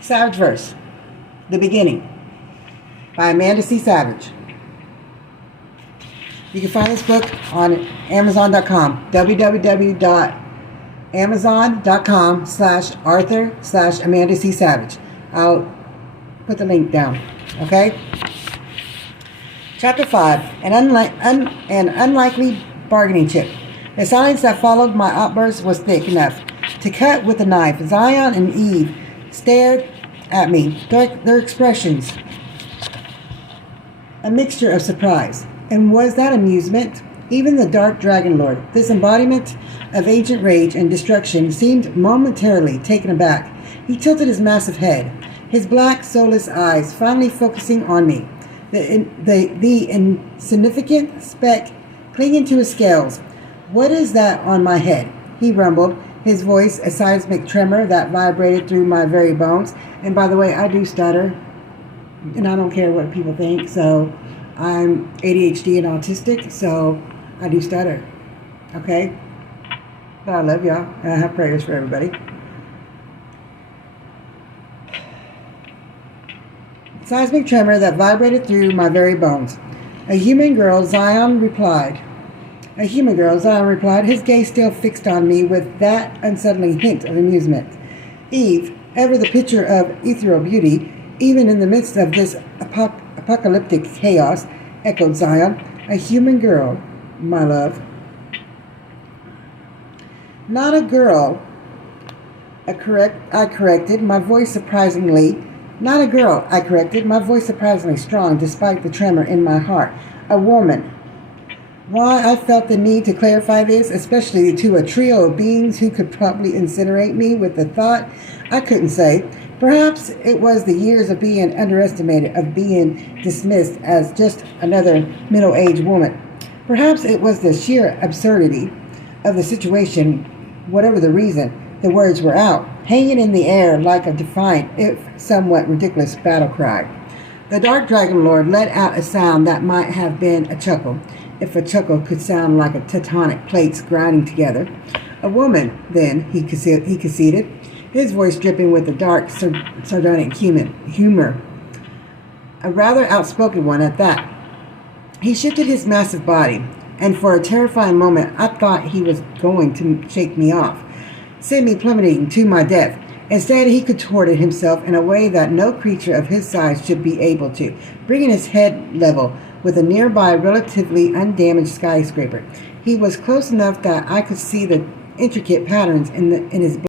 SavageVerse The Beginning by Amanda C. Savage. You can find this book on Amazon.com, www.amazon.com/Arthur/Amanda C. Savage. I'll put the link down. Okay? Chapter 5, an unlikely bargaining chip. The silence that followed my outburst was thick enough to cut with a knife. Zion and Eve stared at me, their expressions a mixture of surprise. And was that amusement? Even the Dark Dragon Lord, this embodiment of ancient rage and destruction, seemed momentarily taken aback. He tilted his massive head, his black, soulless eyes finally focusing on me. The insignificant speck clinging to his scales. "What is that on my head?" he rumbled, his voice a seismic tremor that vibrated through my very bones. And by the way, I do stutter, and I don't care what people think, so I'm ADHD and autistic, so I do stutter, okay? But I love y'all, and I have prayers for everybody. Seismic tremor that vibrated through my very bones. A human girl, Zion replied, his gaze still fixed on me with that unsettling hint of amusement. "Eve, ever the picture of ethereal beauty, even in the midst of this apocalyptic chaos," echoed Zion. "A human girl, my love." "Not a girl," I corrected, my voice surprisingly strong despite the tremor in my heart. "A woman." Why I felt the need to clarify this, especially to a trio of beings who could probably incinerate me with the thought, I couldn't say. Perhaps it was the years of being underestimated, of being dismissed as just another middle-aged woman. Perhaps it was the sheer absurdity of the situation. Whatever the reason, the words were out, hanging in the air like a defiant, if somewhat ridiculous, battle cry. The Dark Dragon Lord let out a sound that might have been a chuckle, if a chuckle could sound like a tectonic plates grinding together. "A woman, then," he conceded, his voice dripping with a dark, sardonic humor. A rather outspoken one at that. He shifted his massive body, and for a terrifying moment I thought he was going to shake me off, send me plummeting to my death. Instead, he contorted himself in a way that no creature of his size should be able to, bringing his head level with a nearby, relatively undamaged skyscraper. He was close enough that I could see the intricate patterns in his